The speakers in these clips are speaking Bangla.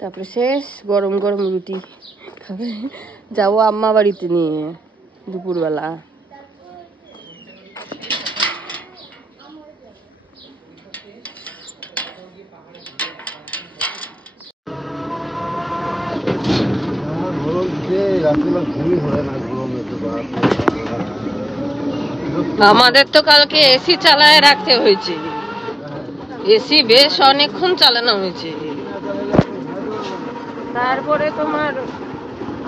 তারপরে শেষ, গরম গরম রুটি খাবে। যাবো আম্মা বাড়িতে নিয়ে দুপুরবেলা। আমাদের তো কালকে এসি চালায় রাখতে হয়েছে, এসি বেশ অনেকক্ষণ চালানো হয়েছে। তারপরে তোমার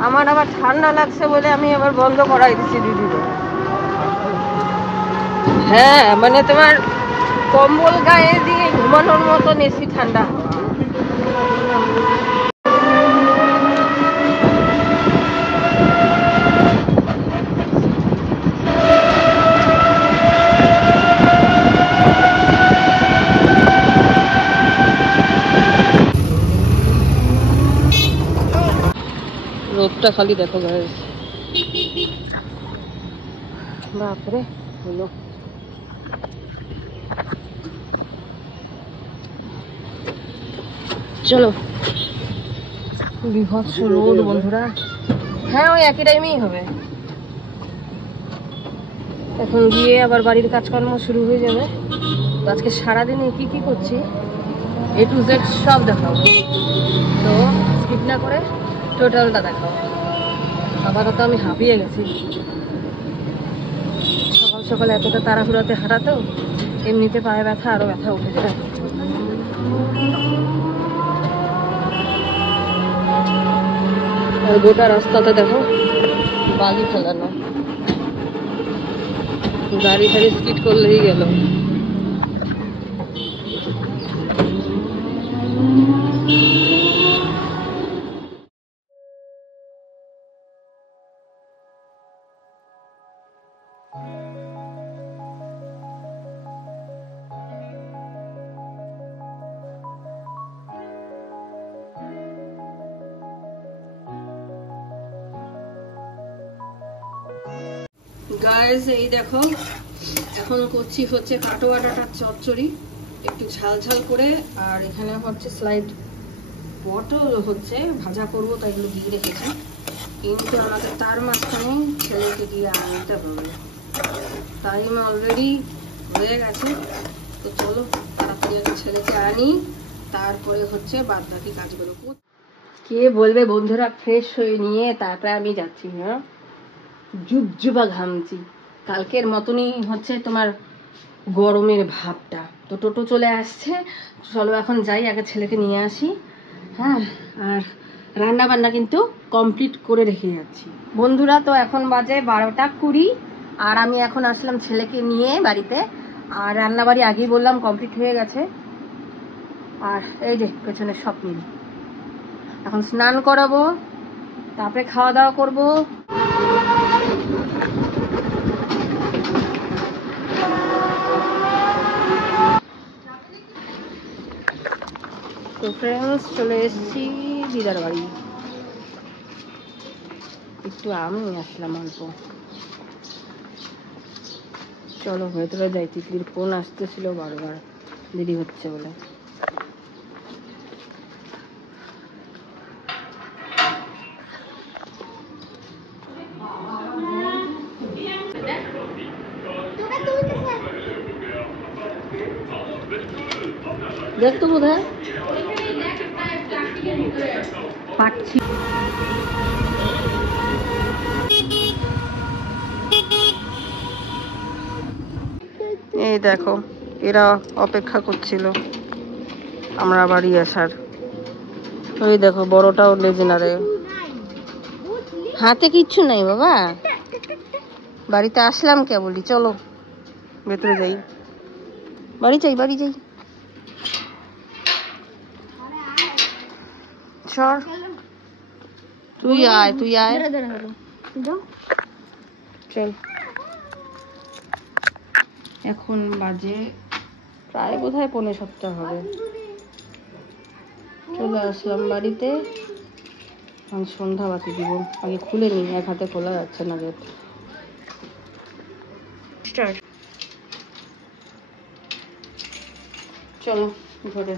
আমার আবার ঠান্ডা লাগছে বলে আমি আবার বন্ধ করাই দিচ্ছি দিদি। হ্যাঁ মানে তোমার কম্বল গায়ে দিয়ে ঘুমানোর মতন এসি ঠান্ডা। রোদটা খালি দেখো গাইস, বাপরে হলো। চলো, বিভৎস রোদ বন্ধুরা। হ্যাঁ ওই একই টাইমেই হবে। এখন গিয়ে আবার বাড়ির কাজকর্ম শুরু হয়ে যাবে। তো আজকে সারাদিনে কি কি করছি A to Z সব দেখাবো, তো স্কিপ না করে টোটালটা দেখাবো। আপাতত আমি হাঁপিয়ে গেছি, সকাল সকাল এতটা তাড়াহুড়াতে হাঁটাতেও এমনিতে পায়ে ব্যথা, আরো ব্যথা উঠে যায়। আর গোটা রাস্তাতে দেখো বালি ফেলানো, গাড়ি ফাড়ি স্কিড করলেই গেল। গাইস এই দেখো, এখন করছি হচ্ছে কাটোয়া ডাঁটার চচ্চড়ি, একটু ঝাল ঝাল করে। আর এখানে হচ্ছে স্লাইড পটল হচ্ছে ভাজা করবো, তাই এগুলো দিয়ে রেখেছি। কিন্তু আমাদের তার মাঝখানে ছেলেকে দিয়ে আনতে হবে, টাইম অলরেডি হয়ে গেছে। তো চলো তাড়াতাড়ি আগে ছেলেকে আনি, তারপরে হচ্ছে বাদ বাকি কাজগুলো। কে বলবে বন্ধুরা, ফ্রেশ হয়ে নিয়ে তারপরে আমি যাচ্ছি। হ্যাঁ জুবজুবা ঘামছি, কালকের মতনই হচ্ছে তোমার গরমের ভাবটা। তো টোটো চলে আসছে, চলো এখন যাই, আগে ছেলেকে নিয়ে আসি। হ্যাঁ আর রান্না বান্না কিন্তু কমপ্লিট করে রেখে যাচ্ছি বন্ধুরা। তো এখন বাজে 12টা 20, আর আমি এখন আসলাম ছেলেকে নিয়ে বাড়িতে। আর রান্না বাড়ি আগেই বললাম কমপ্লিট হয়ে গেছে। আর এই যে পেছনের সব মিল, এখন স্নান করাবো, তারপরে খাওয়া দাওয়া করবো। তো ফ্রেন্ডস চলে এসেছি দিদার বাড়ি, একটু আমি আসলাম অল্প। চলো ভেতরে যাই, তিতলির ফোন আসতেছিল বারবার, দেরি হচ্ছে বলে। দেখতো বোধহয় পাচ্ছি। এই দেখো এরা অপেক্ষা করছিল আমরা বাড়ি আসার। ওই দেখো বড়টাও লেজেনারে, হাতে কিচ্ছু নাই বাবা, বাড়িতে আসলাম কে বলি। চলো ভেতরে যাই, বাড়ি যাই বাড়ি যাই। সর তুই আয়, তুই আয়, চল। এখন বাজে প্রায় বোধহয় 6:45 হবে। চলে আসলাম বাড়িতে, সন্ধ্যা বাতি দিব। আগে খুলে নিই, এক হাতে খোলা যাচ্ছে না গেট। স্টার্ট। চলো ঘরে।